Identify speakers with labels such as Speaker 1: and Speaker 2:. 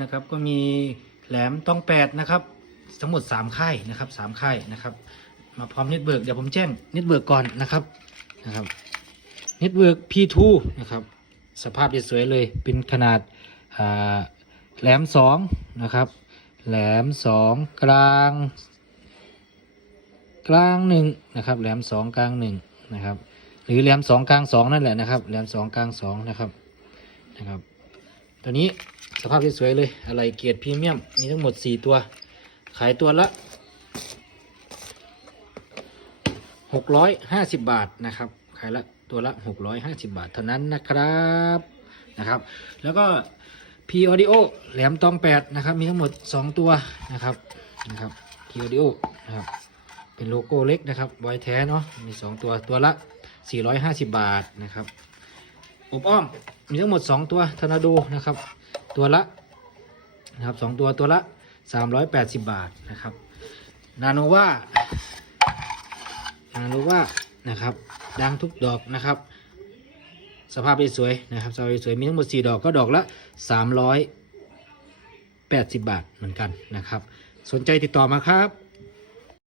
Speaker 1: นะครับ ก็มีแหลมต้องแปดนะครับ ทั้งหมด3ค่ายนะครับสามค่ายนะครับ มาพร้อมเน็ตเบิร์กเดี๋ยวผมแจ้งเน็ตเบิร์กก่อนนะครับนะครับเน็ตเบิร์ก P2 นะครับ สภาพสวยเลยเป็นขนาดแหลม 2 นะครับ แหลม 2 กลาง กลางหนึ่งนะครับ แหลม 2 กลางหนึ่งนะครับ หรือแหลม 2 กลาง 2 นั่นแหละนะครับ แหลม 2 กลาง 2 นะครับนะครับ ตัวนี้ ภาพสวยๆเลย อะไรเกียรติพรีเมียม มีทั้งหมด 4 ตัว ขายตัวละ 650 บาทนะครับ ขายละตัวละ 650 บาท เท่านั้นนะครับนะครับ แล้วก็ P Audio แหลมตอง 8 นะครับ มีทั้งหมด 2 ตัวนะครับนะครับ P Audio นะครับเป็นโลโก้เล็กนะครับไวแท้เนาะมี 2 ตัวตัวละ 450 บาทนะครับอบอ้อมมีทั้งหมด 2 ตัวทอร์นาโดนะครับ ตัวละนะครับสองตัวตัวละ 380 บาทนะครับนาโนวานาโนวานะครับดังทุกดอกนะครับสภาพสวยๆนะครับสภาพสวยๆมีทั้งหมด 4 ดอกก็ดอกละ 380 บาทเหมือนกันนะครับ สนใจติดต่อมาครับ